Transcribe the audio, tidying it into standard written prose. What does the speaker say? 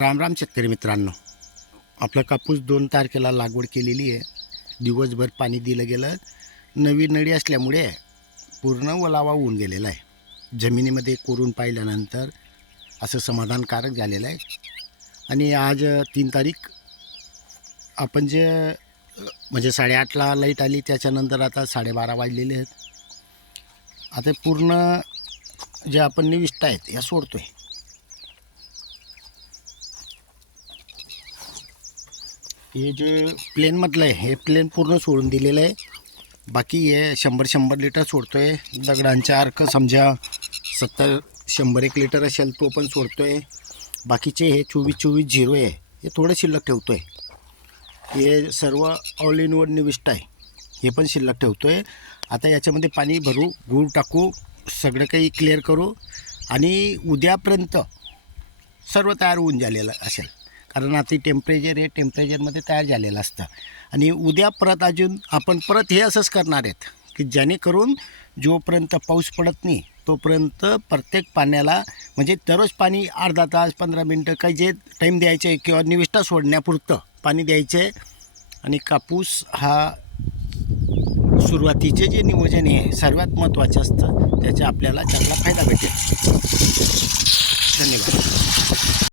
राम राम शेतकरी मित्रांनो, आपला कापूस 2 तारखेला लागवड केलेली आहे. दिवसभर पाणी दिलं गेलं. नवी नळी असल्यामुळे पूर्ण ओलावा होऊन गेलेला आहे. जमिनीमध्ये कोरून पाहिल्यानंतर असं समाधानकारक झालेलं आहे. आणि आज 3 तारीख आपण जे म्हणजे 8:30ला लाईट आली, त्याच्यानंतर आता 12:30 वाजलेले आहेत. आता पूर्ण जे आपण निविष्ठा आहेत या सोडतोय. हे जे प्लेनमधलं आहे हे प्लेन पूर्ण सोडून दिलेलं आहे. बाकी हे 100 लिटर सोडतो आहे. दगडांचा अर्क समजा 70-100 लिटर असेल तो पण सोडतो आहे. बाकीचे हे 24-0 आहे, हे थोडं शिल्लक ठेवतो आहे. हे सर्व ऑल इन वन निविष्ट आहे, हे पण शिल्लक ठेवतो आहे. आता याच्यामध्ये पाणी भरू, गूळ टाकू, सगळं काही क्लिअर करू आणि उद्यापर्यंत सर्व तयार होऊन झालेलं असेल. कारण आता टेम्परेचर आहे, टेम्परेचरमध्ये तयार झालेलं असतं. आणि उद्या परत अजून आपण परत हे असंच करणार आहेत की जेणेकरून जोपर्यंत पाऊस पडत नाही तोपर्यंत प्रत्येक पाण्याला म्हणजे दररोज पाणी अर्धा तास 15 मिनटं काही जे टाईम द्यायचे किंवा निविष्ठा सोडण्यापुरतं पाणी द्यायचे. आणि कापूस हा सुरुवातीचे जे नियोजन आहे सर्वात महत्त्वाचं असतं, त्याचा आपल्याला चांगला फायदा भेटेल. धन्यवाद.